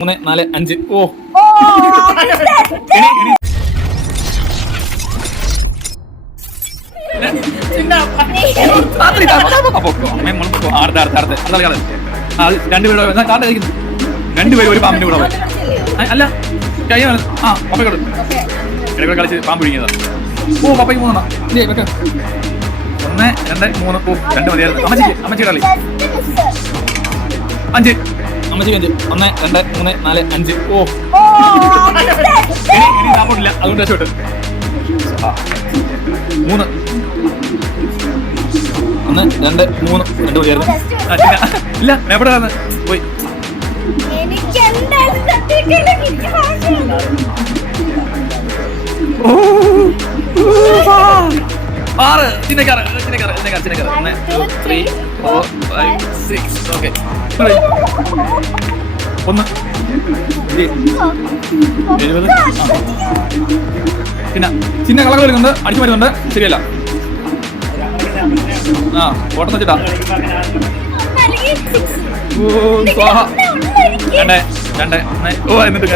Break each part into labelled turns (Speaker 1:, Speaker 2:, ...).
Speaker 1: മൂന്ന് നാല് അഞ്ച് ഓ രണ്ടുപേരും ഒരു പാമ്പിന്റെ കൂടെ അല്ല കൈ. ആ ഇടയ്ക്കൂടെ കളിച്ച് പാമ്പ് പിടിക്കുന്നതാ ഓ പപ്പയ്ക്ക് മൂന്നെണ്ണം ഇല്ലേ വെക്ക ഒന്ന് രണ്ട് മൂന്ന് ഓ രണ്ട് മതിയായിരുന്നു അമ്മച്ചിക്ക് അമ്മച്ചിയുടെ കളി അഞ്ച് അമ്മച്ചിക്ക് അഞ്ച് ഒന്ന് രണ്ട് മൂന്ന് നാല് അഞ്ച്. ഓ.
Speaker 2: ഓ
Speaker 1: താമ്പോട്ടില്ല അതുകൊണ്ട് രക്ഷപ്പെട്ടു. മൂന്ന്. ഒന്ന് രണ്ട് മൂന്ന്. രണ്ട് പിന്നെ- ഇല്ല. എവിടെ പോയി.
Speaker 2: എനിക്ക്
Speaker 1: ആറ് ചിന്നക്കാറ് ചിന്നക്കാറ് ചിന്നക്കാറ് ചിന്നക്കാറ്. ഒന്ന് two three four five six okay ഒന്ന്. എഴുപത്. പിന്നെ ചിന്ന. കളർ വരുന്നുണ്ട്. അടിച്ചു വരുന്നുണ്ട്. ശരിയല്ല. ആ ഓട്ടം വെച്ചിട്ടാ. ഓ സ്വാഹ.
Speaker 2: വേണ്ടേ.
Speaker 1: രണ്ട് ഓ എന്നിട്ട്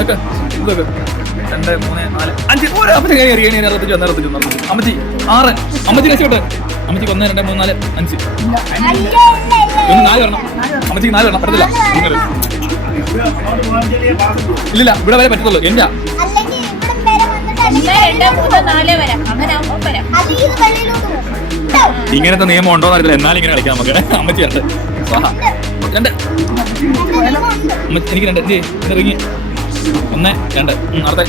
Speaker 1: ഓക്കെ ഇത് വെക്ക്. രണ്ട് മൂന്ന് നാല് അഞ്ച്. ഓരോ അപ്പച്ചൻ കയറി കയറി കയറി അറുപത്തഞ്ച് ഒന്ന് അറുപത്തഞ്ച് ഒന്ന് അമ്മച്ചി ആറ്. അമ്മച്ചി രക്ഷപ്പെട്ട് അമ്മച്ചിക്ക് ഒന്ന് രണ്ട് മൂന്ന് നാല് അഞ്ച്. ഒന്ന് നാല് വരണം. അമ്മച്ചിക്ക് നാല് വരണം. പറ്റത്തില്ല. ഇല്ലില്ല ഇവിടെ വരെ പറ്റത്തുള്ളൂ. എന്റെ
Speaker 3: ഒന്ന് രണ്ട് മൂന്ന് നാല് വരാം. അങ്ങനെ വരാം.
Speaker 1: ഇങ്ങനത്തെ നിയമം ഉണ്ടോ എന്നറിയില്ല എന്നാലും ഇങ്ങനെ കളിക്കാം നമുക്ക്. അമ്മച്ചി രണ്ട്. രണ്ട്. എനിക്ക് രണ്ട്. ഇറങ്ങി. ഒന്ന് രണ്ട്. അടുത്ത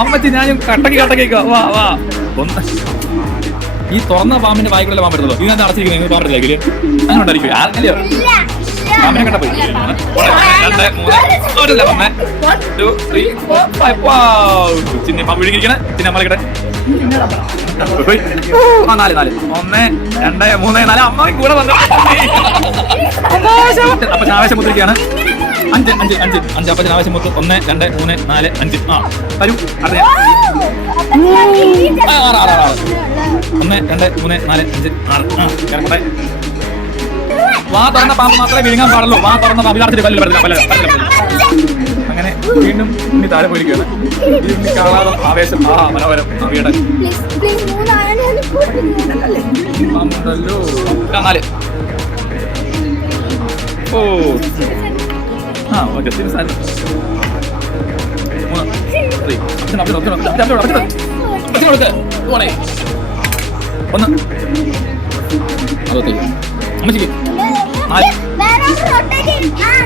Speaker 1: അമ്മച്ചി ഞാനും കട്ടക്ക് കട്ടക്കേക്ക് വാ വാ. ഒന്ന്. ഈ തുറന്ന പാമ്പിന്റെ വായിക്കുള്ള പാമ്പ് എടുത്തല്ലോ ഇതിനകത്ത് അടച്ചിരിക്കുന്നത് പാമ്പ് എടുത്തില്ലേ? അങ്ങനെ ഉണ്ടായിരിക്കും അല്ലയോ പാമ്പിനെ കണ്ട പോയി. രണ്ട് മൂന്ന് ഒരില്ല ഒന്ന് ടു ത്രീ ഫോർ ഫൈവ് ചിന്ന പാമ്പ് വിഴുങ്ങിയിരിക്കണേ. ചിന്ന അമ്മളിക്കട്ടെ പോയി. ആ നാല് നാല്. ഒന്ന് രണ്ട് മൂന്ന് നാല്. അമ്മ കൂടെ വന്നു. അപ്പൊ ആവേശം മുദ്രിക്കുകയാണ് അഞ്ച് അഞ്ച് അഞ്ച്. അഞ്ച്. അപ്പച്ചൻ ആവശ്യം മൊത്തം. ഒന്ന് രണ്ട് മൂന്ന് നാല് അഞ്ച്. ആ വരൂ. അറിയാം.
Speaker 2: അപ്പൊ
Speaker 1: ആറ് ആറ് ആറ്. ഒന്ന് രണ്ട് മൂന്ന് നാല് അഞ്ച്. ആറ്. ആ കേറട്ടെ വാ തുറന്ന പാമ്പ് മാത്രമേ വിഴുങ്ങാൻ പാടുള്ളൂ. വാ തുറന്ന പാമ്പ് ഇതാർത്തിട്ട് പല്ല് പറ്റില്ല പല്ല് പല്ല് പറ്റില്ല അങ്ങനെ വീണ്ടും ഉണ്ണി താഴെ പോയിരിക്കുകയാണ്. ഉണ്ണി കാണാതെ ആവേശം. ആ മനോഹരം. ആ, നാല്. ഓ. ആ ഓക്കെ പോണേ. ഒന്ന്. അറുപത്തേഴ്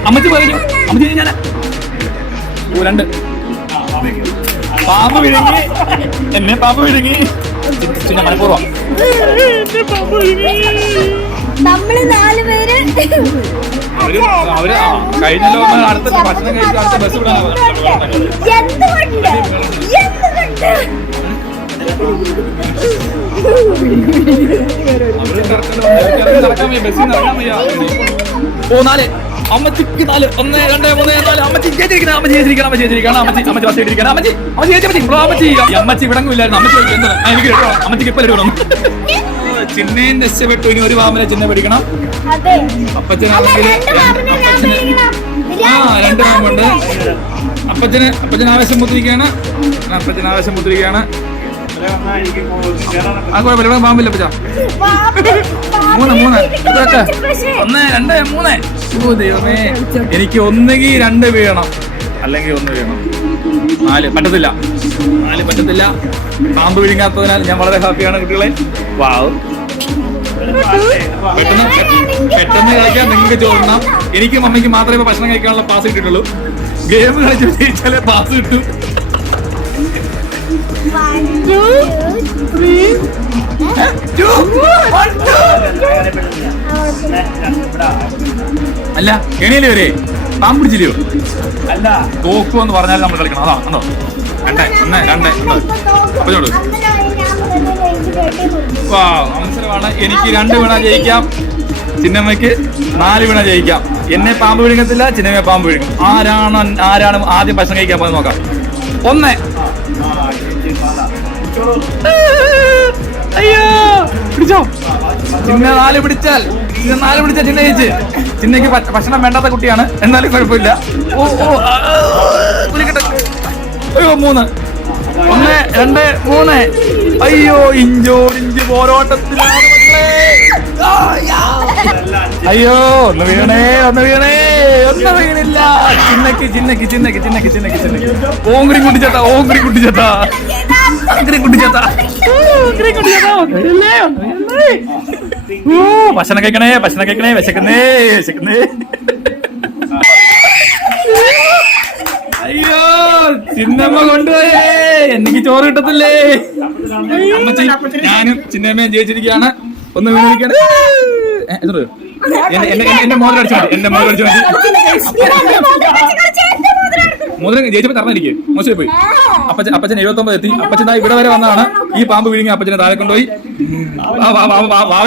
Speaker 1: അമ്മച്ചി പറഞ്ഞു അമ്മച്ചി ഞാൻ ഓ രണ്ട്. പാമ്പ് വിഴുങ്ങി. എന്നെ പാമ്പ് വിഴുങ്ങി. ചിന്ന മനഃപൂർവം
Speaker 2: നമ്മൾ നാല് പേര്.
Speaker 1: അവർ അവർ കഴിഞ്ഞ ലോകം അടുത്ത ഭക്ഷണം കഴിച്ച് അടുത്ത ബസ് അവർ ഓ നാല്. അമ്മച്ചിക്ക് നാല്. ഒന്ന് രണ്ട് മൂന്ന് നാല്. അമ്മച്ചി ചേച്ചിരിക്കണം അമ്മച്ചി ചേച്ചിരിക്കണം അമ്മച്ചി ചേച്ചിരിക്കണം അമ്മച്ചി അമ്മച്ചി ബസ് ഇരിക്കണം അമ്മച്ചി അമ്മ ചേച്ചി അമ്മച്ചി ബ്രോ അമ്മച്ചി. അമ്മച്ചി വിടങ്ങില്ലായിരുന്നു അമ്മച്ചി എന്താ എനിക്ക് അമ്മച്ചിക്ക് ഇപ്പൊ വരണം ചിന്നയും രക്ഷപ്പെട്ടു. ഇനി ഒരു പാമ്പിനെ ചിന്ന പിടിക്കണം. അപ്പച്ചനാണെങ്കിൽ ആ രണ്ട് പാമ്പുണ്ട് അപ്പച്ചന് അപ്പച്ചന് ആവേശം മുദ്രിക്കുകയാണ് അപ്പച്ചന് ആവേശം മുദ്രിക്കുകയാണ് ആ കുഴപ്പമില്ല. ഇവിടെ പാമ്പില്ല
Speaker 2: പാമ്പ്
Speaker 1: മൂന്ന് മൂന്ന്. ഇതൊക്കെ.
Speaker 2: പറ്റും.
Speaker 1: ഒന്ന് രണ്ട് മൂന്ന്. ഓ ദൈവമേ. എനിക്ക് ഒന്നുകിൽ രണ്ട് വീഴണം. അല്ലെങ്കിൽ ഒന്ന് വീഴണം. നാല്. പറ്റത്തില്ല. നാല് പറ്റത്തില്ല. പാമ്പ് വിഴുങ്ങാത്തതിനാൽ ഞാൻ വളരെ ഹാപ്പിയാണ് കുട്ടികളെ. വാവ്. പെട്ടെന്ന് പെട്ടെന്ന് കളിക്കാൻ നിങ്ങൾക്ക് ചോദിക്കണം എനിക്കും അമ്മയ്ക്കും മാത്രമേ ഭക്ഷണം കഴിക്കാനുള്ള പാസ് കിട്ടിയിട്ടുള്ളൂ. ഗെയിം കളിച്ച് ജയിച്ചാലേ പാസ് കിട്ടും.
Speaker 2: One, two, three.
Speaker 1: Two, one, two. അല്ല എണീലേ വരെ. പാമ്പ് പിടിച്ചില്ലയോ
Speaker 4: അല്ല.
Speaker 1: തോക്കു എന്ന് പറഞ്ഞാൽ നമ്മൾ കളിക്കണം. അതാ കണ്ടോ? രണ്ട് ഒന്ന് രണ്ട് പറഞ്ഞോളൂ. വാ അവസരമാണ്. എനിക്ക് രണ്ട് വീണ ജയിക്കാം. ചിന്നമ്മയ്ക്ക് നാല് വീണ ജയിക്കാം. എന്നെ പാമ്പ് വിഴുങ്ങത്തില്ല ചിന്നമ്മയെ പാമ്പ് വിഴുങ്ങും. ആരാണ് ആരാണ് ആദ്യം ഭക്ഷണം കഴിക്കാൻ പോകുന്നത് നോക്കാം. ഒന്ന്. അയ്യോ പിടിച്ചോ. ചിന്ന നാല് പിടിച്ചാൽ ചിന്ന നാല് പിടിച്ചാൽ ചിന്ന ചേച്ചി ചിന്നയ്ക്ക് ഭക്ഷണം വേണ്ടാത്ത കുട്ടിയാണ്. എന്നാലും കുഴപ്പമില്ല. ഓ ഓ അയ്യോ മൂന്ന്. ഒന്ന് രണ്ട് മൂന്ന്. അയ്യോ ഇഞ്ചോടിഞ്ച് പോരോട്ടത്തിലാണ് മക്കളെ. ആ, യാ. അയ്യോ ഒന്ന് വീണേ ഒന്ന് വീണേ ഒന്ന് വീണില്ല. ചിന്നക്ക് ചിന്നക്ക് ചിന്നക്ക് ചിന്നക്ക് ചിന്നക്ക് ചിന്നക്ക് ഓങ്കുടി കുട്ടിച്ചേട്ടാ ഓങ്കുടി കുട്ടിച്ചേട്ടാ. ഭക്ഷണം കഴിക്കണേ ഭക്ഷണം കഴിക്കണേ വിശക്കുന്നേ വിശക്കുന്നേ അയ്യോ ചിന്നമ്മ കൊണ്ടുപോയേ എനിക്ക് ചോറ് കിട്ടത്തില്ലേ അമ്മച്ചി ഞാനും ചിന്നമ്മയും ജയിച്ചിരിക്കുകയാണ് ഒന്ന് വീണിരിക്കാണ് എന്റെ മോതിരം അടിച്ചു മതി എന്റെ മോതിരം അടിച്ചു മതി മോതിരം ജയിച്ചപ്പോ തറന്നിരിക്കും മോശം പോയി അപ്പച്ചൻ അപ്പച്ചൻ എഴുപത്തി ഒമ്പത് എത്തി അപ്പച്ചൻ ഇവിടെ വരെ വന്നതാണ്. ഈ പാമ്പ് വിഴുങ്ങി അപ്പച്ചനെ താഴെ കൊണ്ടുപോയി. വാവ.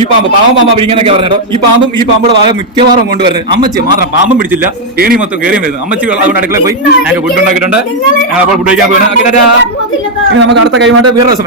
Speaker 1: ഈ പാമ്പ് പാവം പാമ്പ വിഴുങ്ങാനൊക്കെ പറഞ്ഞോ ഈ പാമ്പും ഈ പാമ്പുടെ വായ മിക്കവാറും കൊണ്ടുവരുന്നത്. അമ്മച്ചി മാത്രം പാമ്പും പിടിച്ചില്ല. ഏണി മൊത്തം കയറിയും വരുന്നത്. അമ്മച്ചി അതുകൊണ്ട് അടുക്കള പോയി. ഞങ്ങൾക്ക് ഫുഡ് ഉണ്ടാക്കിയിട്ടുണ്ട്. ഞങ്ങൾ അപ്പോൾ ഫുഡ് കഴിക്കാൻ പോകണം ഇനി നമുക്ക് അടുത്ത കൈമാട്ട് വേറെ രസം